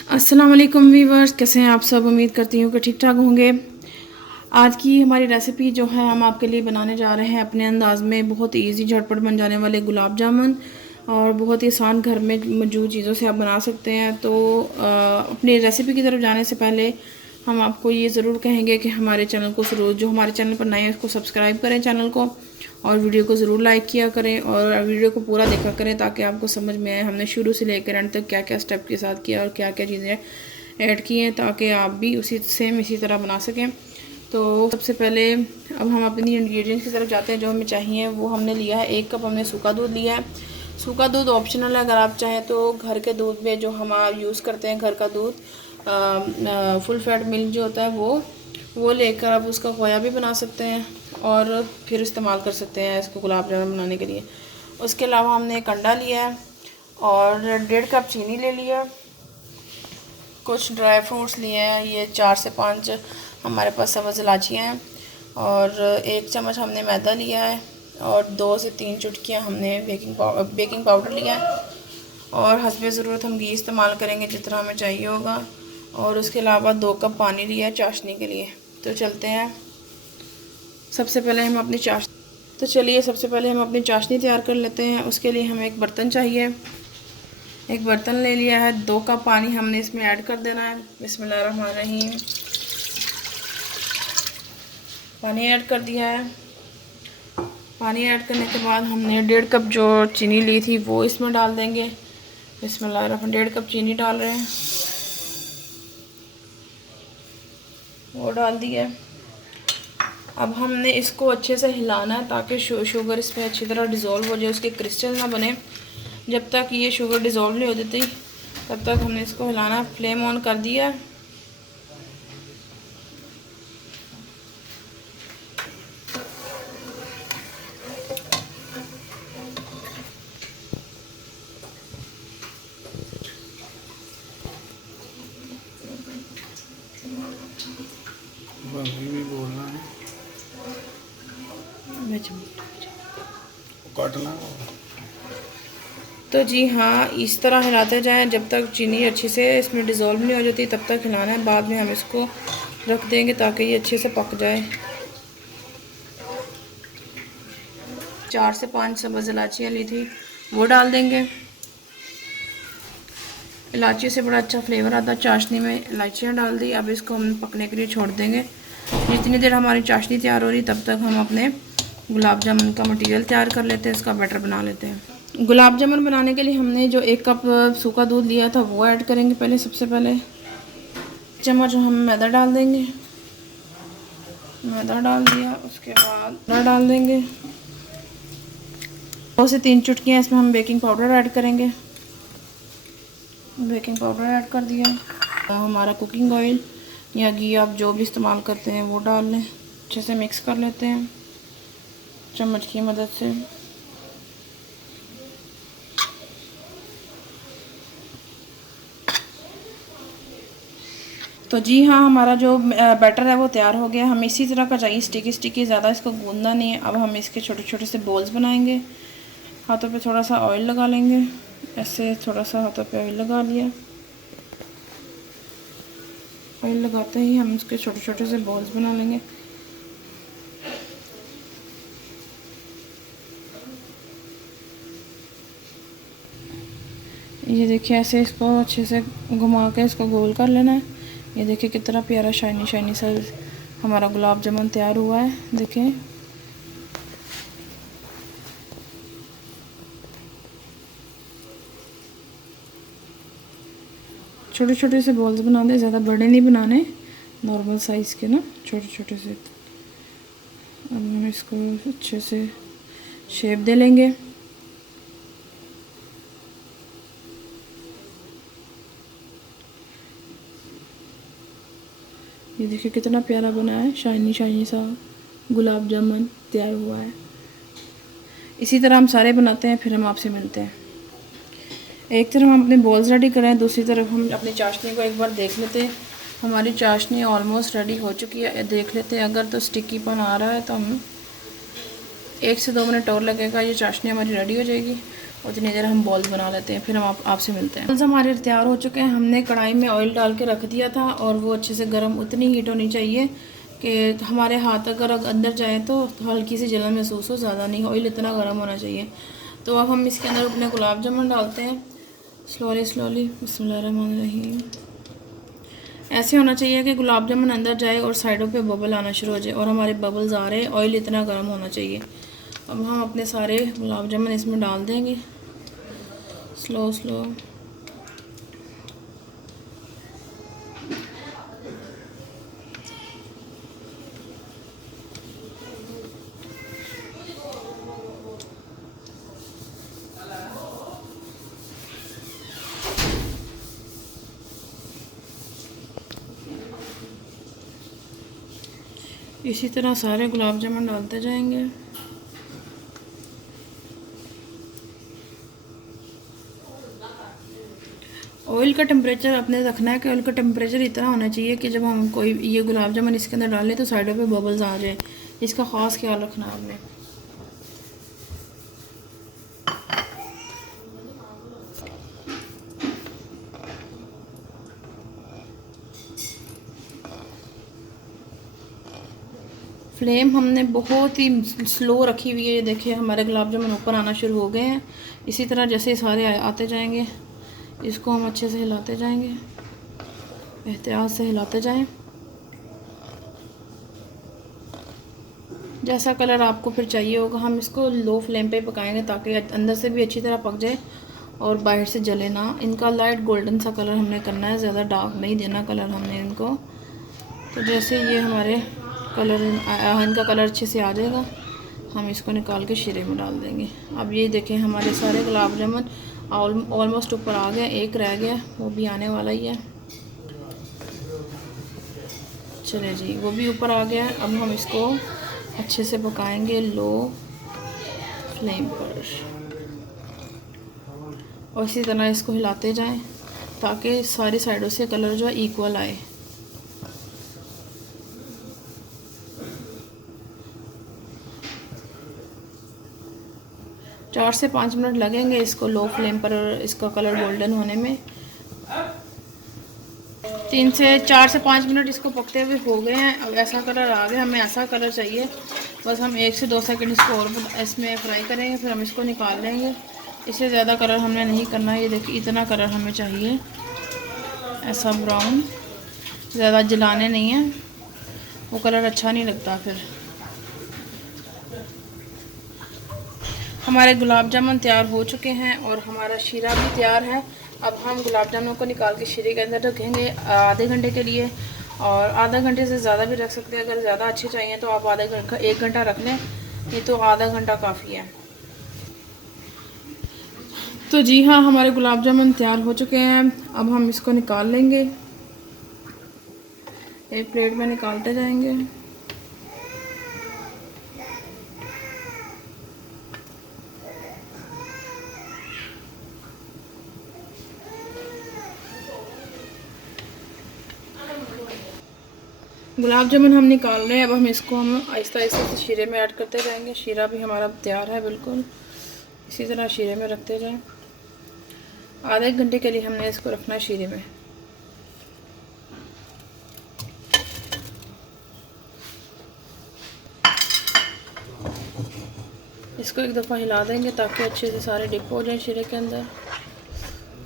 अस्सलाम वालेकुम वीवर्स, कैसे हैं आप सब। उम्मीद करती हूँ कि ठीक ठाक होंगे। आज की हमारी रेसिपी जो है हम आपके लिए बनाने जा रहे हैं अपने अंदाज में बहुत इजी झटपट बन जाने वाले गुलाब जामुन, और बहुत ही आसान घर में मौजूद चीज़ों से आप बना सकते हैं। तो अपनी रेसिपी की तरफ जाने से पहले हम आपको ये ज़रूर कहेंगे कि हमारे चैनल को ज़रूर, जो हमारे चैनल पर नए हैं उसको सब्सक्राइब करें चैनल को, और वीडियो को ज़रूर लाइक किया करें और वीडियो को पूरा देखा करें ताकि आपको समझ में आए हमने शुरू से लेकर एंड तक क्या क्या स्टेप के साथ किया और क्या क्या चीज़ें ऐड की हैं, ताकि आप भी इसी तरह बना सकें। तो सबसे पहले अब हम अपनी इंग्रेडिएंट्स की तरफ जाते हैं। जो हमें चाहिए वो हमने लिया है 1 कप हमने सूखा दूध लिया है। सूखा दूध ऑप्शनल है, अगर आप चाहें तो घर के दूध में जो हम यूज़ करते हैं घर का दूध फुल फैट मिल्क जो होता है वो लेकर आप उसका खोया भी बना सकते हैं और फिर इस्तेमाल कर सकते हैं इसको गुलाब जामुन बनाने के लिए। उसके अलावा हमने एक अंडा लिया है और 1.5 कप चीनी ले लिया। कुछ ड्राई फ्रूट्स लिए हैं, ये 4 से 5 हमारे पास सब्ज़ इलायचियाँ हैं, और 1 चम्मच हमने मैदा लिया है, और 2 से 3 चुटकियाँ हमने बेकिंग पाउडर लिया है, और हस्बे ज़रूरत हम घी इस्तेमाल करेंगे जितना हमें चाहिए होगा। और उसके अलावा 2 कप पानी लिया है चाशनी के लिए। तो चलते हैं, सबसे पहले हम अपनी सबसे पहले हम अपनी चाशनी तैयार कर लेते हैं। उसके लिए हमें एक बर्तन चाहिए। एक बर्तन ले लिया है, 2 कप पानी हमने इसमें ऐड कर देना है। बिस्मिल्लाहिर्रहमानिर्रहीम। पानी ऐड कर दिया है। पानी ऐड करने के बाद हमने 1.5 कप जो चीनी ली थी वो इसमें डाल देंगे। बिस्मिल्लाहिर्रहमानिर्रहीम। 1.5 कप चीनी डाल रहे हैं, वो डाल दिया। अब हमने इसको अच्छे से हिलाना है ताकि शुगर इसमें अच्छी तरह डिज़ोल्व हो जाए, उसके क्रिस्टल ना बने। जब तक ये शुगर डिज़ोल्व नहीं हो जाती तब तक हमने इसको हिलाना। फ्लेम ऑन कर दिया। भी बोलना है काटना। तो जी हाँ, इस तरह हिलाते जाएं जब तक चीनी अच्छे से इसमें डिज़ोल्व नहीं हो जाती, तब तक हिलाना है। बाद में हम इसको रख देंगे ताकि ये अच्छे से पक जाए। 4 से 5 सब्ज़ इलायचियाँ ली थी वो डाल देंगे। इलायची से बड़ा अच्छा फ्लेवर आता है। चाशनी में इलायचियाँ डाल दी। अब इसको हम पकने के लिए छोड़ देंगे। जितनी देर हमारी चाशनी तैयार हो रही तब तक हम अपने गुलाब जामुन का मटेरियल तैयार कर लेते हैं, इसका बैटर बना लेते हैं। गुलाब जामुन बनाने के लिए हमने जो 1 कप सूखा दूध लिया था वो ऐड करेंगे पहले। सबसे पहले चम्मच हम मैदा डाल देंगे। मैदा डाल दिया, उसके बाद मैदा डाल देंगे। 2 से 3 चुटकियाँ इसमें हम बेकिंग पाउडर ऐड करेंगे। बेकिंग पाउडर ऐड कर दिया। हमारा कुकिंग ऑयल या घी आप जो भी इस्तेमाल करते हैं वो डाल लें। अच्छे से मिक्स कर लेते हैं चम्मच की मदद से। तो जी हाँ, हमारा जो बैटर है वो तैयार हो गया। हमें इसी तरह का चाहिए, स्टिकी स्टिकी, ज़्यादा इसको गूंदना नहीं है। अब हम इसके छोटे छोटे से बॉल्स बनाएंगे। हाथों पे थोड़ा सा ऑयल लगा लेंगे, ऐसे थोड़ा सा हाथों पे ऑयल लगा लिया। ऑयल लगाते ही हम इसके छोटे छोटे से बॉल्स बना लेंगे। ये देखिए, ऐसे इसको अच्छे से घुमा के इसको गोल कर लेना है। ये देखिए कितना प्यारा शाइनी शाइनी सा हमारा गुलाब जामुन तैयार हुआ है। देखिए छोटे छोटे से बॉल्स बना दे, ज़्यादा बड़े नहीं बनाने, नॉर्मल साइज़ के ना, छोटे छोटे से। अब हम इसको अच्छे से शेप दे लेंगे। ये देखिए कितना प्यारा बना है, शाइनी शाइनी सा गुलाब जामुन तैयार हुआ है। इसी तरह हम सारे बनाते हैं, फिर हम आपसे मिलते हैं। एक तरफ हम अपने बॉल्स रेडी करें, दूसरी तरफ हम अपनी चाशनी को एक बार देख लेते हैं। हमारी चाशनी ऑलमोस्ट रेडी हो चुकी है। देख लेते हैं, अगर तो स्टिकीपन आ रहा है तो हम 1 से 2 मिनट और लगेगा, ये चाशनी हमारी रेडी हो जाएगी। उतनी देर हम बॉल्स बना लेते हैं, फिर हम आपसे मिलते हैं। बॉल्स हमारे तैयार हो चुके हैं। हमने कढ़ाई में ऑयल डाल के रख दिया था और वो अच्छे से गर्म, उतनी हीट होनी चाहिए कि हमारे हाथ अगर अंदर जाए तो हल्की सी जलन महसूस हो, ज़्यादा नहीं, ऑयल इतना गर्म होना चाहिए। तो अब हम इसके अंदर अपने गुलाब जामुन डालते हैं स्लोली स्लोली। बिस्मिल्लाहिर्रहमानिर्रहीम। ऐसे होना चाहिए कि गुलाब जामुन अंदर जाए और साइडों पे बबल आना शुरू हो जाए, और हमारे बबल्स आ रहे हैं, ऑयल इतना गर्म होना चाहिए। अब हम अपने सारे गुलाब जामुन इसमें डाल देंगे स्लो स्लो। इसी तरह सारे गुलाब जामुन डालते जाएंगे। ऑयल का टेम्परेचर अपने रखना है कि ऑयल का टेम्परेचर इतना होना चाहिए कि जब हम कोई ये गुलाब जामुन इसके अंदर डालें तो साइडों पे बबल्स आ जाए। इसका ख़ास ख्याल रखना है आपने। फ्लेम हमने बहुत ही स्लो रखी हुई है। ये देखिए हमारे गुलाब जामुन ऊपर आना शुरू हो गए हैं। इसी तरह जैसे सारे आते जाएंगे, इसको हम अच्छे से हिलाते जाएंगे, एहतियात से हिलाते जाएं। जैसा कलर आपको फिर चाहिए होगा, हम इसको लो फ्लेम पे पकाएंगे ताकि अंदर से भी अच्छी तरह पक जाए और बाहर से जले ना। इनका लाइट गोल्डन सा कलर हमने करना है, ज़्यादा डार्क नहीं देना कलर हमने इनको। तो जैसे ये हमारे कलर इनका कलर अच्छे से आ जाएगा, हम इसको निकाल के शीरे में डाल देंगे। अब ये देखें हमारे सारे गुलाब जामुन ऑलमोस्ट ऊपर आ गए, एक रह गया, वो भी आने वाला ही है। चले जी, वो भी ऊपर आ गया। अब हम इसको अच्छे से पकाएंगे लो फ्लेम पर, और इसी तरह इसको हिलाते जाएं ताकि सारी साइडों से कलर जो है इक्वल आए। चार से 5 मिनट लगेंगे इसको लो फ्लेम पर इसका कलर गोल्डन होने में। 4 से 5 मिनट इसको पकते हुए हो गए हैं। अब ऐसा कलर आ गया, हमें ऐसा कलर चाहिए। बस हम 1 से 2 सेकंड इसको और इसमें फ्राई करेंगे, फिर हम इसको निकाल लेंगे। इससे ज़्यादा कलर हमने नहीं करना। ये देखिए इतना कलर हमें चाहिए, ऐसा ब्राउन, ज़्यादा जलाने नहीं है, वो कलर अच्छा नहीं लगता। फिर हमारे गुलाब जामुन तैयार हो चुके हैं और हमारा शीरा भी तैयार है। अब हम गुलाब जामुन को निकाल के शीरे के अंदर रखेंगे आधे घंटे के लिए, और आधा घंटे से ज़्यादा भी रख सकते हैं। अगर ज़्यादा अच्छे चाहिए तो आप 1 घंटा रख लें, नहीं तो आधा घंटा काफ़ी है। तो जी हाँ, हमारे गुलाब जामुन तैयार हो चुके हैं। अब हम इसको निकाल लेंगे, एक प्लेट में निकालते जाएंगे। गुलाब जामुन हम निकाल रहे हैं। अब हम इसको आहिस्ता आहिस्ता से शीरे में ऐड करते जाएंगे। शीरा भी हमारा तैयार है बिल्कुल। इसी तरह शीरे में रखते जाएं। आधे घंटे के लिए हमने इसको रखना है शीरे में। इसको एक दफ़ा हिला देंगे ताकि अच्छे से सारे डिप हो जाएं शीरे के अंदर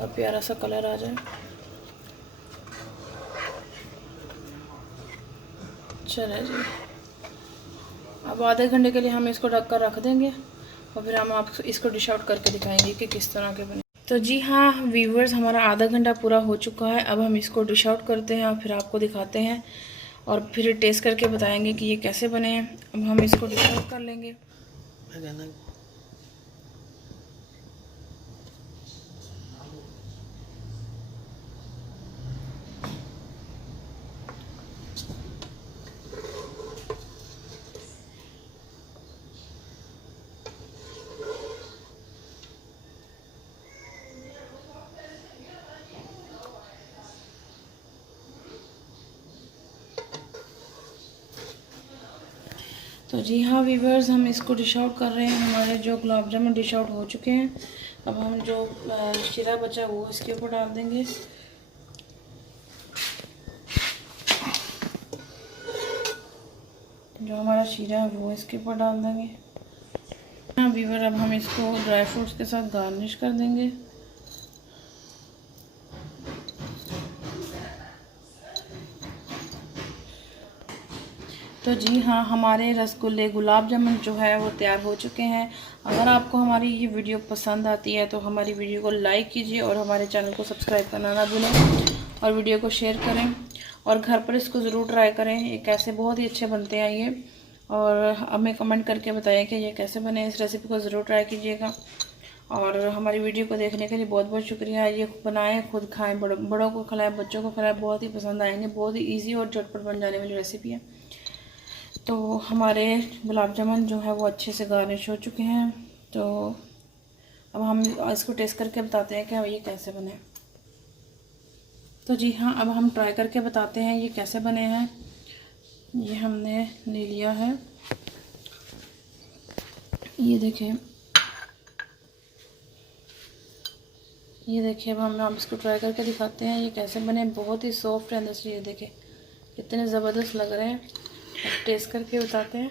और प्यारा सा कलर आ जाए। चले जी, अब आधे घंटे के लिए हम इसको ढक कर रख देंगे और फिर हम आपको इसको डिश आउट करके दिखाएंगे कि किस तरह के बने। तो जी हाँ व्यूवर्स, हमारा आधा घंटा पूरा हो चुका है। अब हम इसको डिश आउट करते हैं और फिर आपको दिखाते हैं और फिर टेस्ट करके बताएंगे कि ये कैसे बने हैं। अब हम इसको डिश आउट कर लेंगे। तो जी हाँ व्यूवर्स, हम इसको डिश आउट कर रहे हैं। हमारे जो गुलाब जामुन डिश आउट हो चुके हैं। अब हम जो शीरा बचा वो इसके ऊपर डाल देंगे। जो हमारा शीरा है वो इसके ऊपर डाल देंगे। हाँ व्यूअर, अब हम इसको ड्राई फ्रूट्स के साथ गार्निश कर देंगे। तो जी हाँ, हमारे रसगुल्ले गुलाब जामुन जो है वो तैयार हो चुके हैं। अगर आपको हमारी ये वीडियो पसंद आती है तो हमारी वीडियो को लाइक कीजिए और हमारे चैनल को सब्सक्राइब करना ना भूलें और वीडियो को शेयर करें और घर पर इसको ज़रूर ट्राई करें। ये कैसे बहुत ही अच्छे बनते हैं ये, और हमें कमेंट करके बताएं कि ये कैसे बने। इस रेसिपी को ज़रूर ट्राई कीजिएगा और हमारी वीडियो को देखने के लिए बहुत बहुत शुक्रिया। ये बनाएं, खुद खाएँ, बड़ों को खिलाएँ, बच्चों को खिलाएँ, बहुत ही पसंद आएंगे। बहुत ही ईजी और झटपट बन जाने वाली रेसिपी है। तो हमारे गुलाब जामुन जो है वो अच्छे से गार्निश हो चुके हैं। तो अब हम इसको टेस्ट करके बताते हैं कि ये कैसे बने। तो जी हाँ, अब हम ट्राई करके बताते हैं ये कैसे बने हैं। ये हमने ले लिया है, ये देखिए, ये देखिए। अब हम इसको ट्राई करके दिखाते हैं ये कैसे बने। बहुत ही सॉफ्ट है अंदर से, ये देखिए कितने ज़बरदस्त लग रहे हैं। अब टेस्ट करके बताते हैं।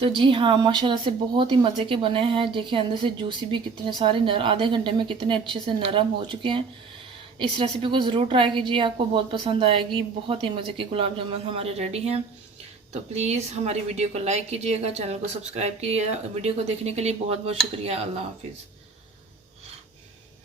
तो जी हाँ, माशाल्लाह से बहुत ही मज़े के बने हैं। देखिए अंदर से जूसी भी कितने सारे आधे घंटे में कितने अच्छे से नरम हो चुके हैं। इस रेसिपी को ज़रूर ट्राई कीजिए, आपको बहुत पसंद आएगी। बहुत ही मज़े के गुलाब जामुन हमारे रेडी हैं। तो प्लीज़ हमारी वीडियो को लाइक कीजिएगा, चैनल को सब्सक्राइब कीजिएगा। वीडियो को देखने के लिए बहुत बहुत शुक्रिया। अल्लाह हाफिज़।